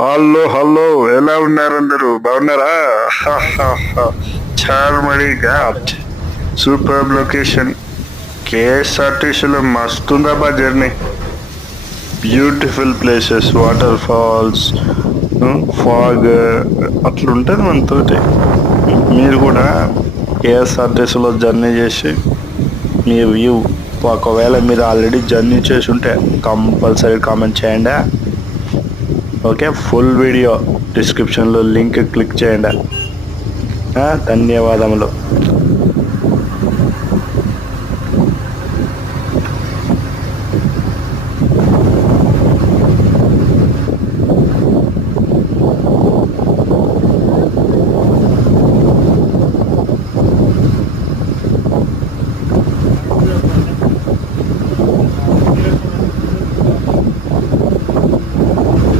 Hello hello, ఎలా ఉన్నారు అందరూ? బాగున్నారా? Charmadi Ghat super location. కేఎస్ఆర్టీసీలో మస్తుందా journey. Beautiful places, waterfalls, fog అట్లుంటుంది మనతోటి. మీరు కూడా కేఎస్ఆర్టీసీలో జర్నీ చేసి మీ వ్యూ, ఒకవేళ మీరు ఆల్రెడీ జర్నీ చేసి ఉంటే కంపల్సరీ కామెంట్ చేయండి. ఓకే, ఫుల్ వీడియో డిస్క్రిప్షన్లో లింక్ క్లిక్ చేయండి. ధన్యవాదములు.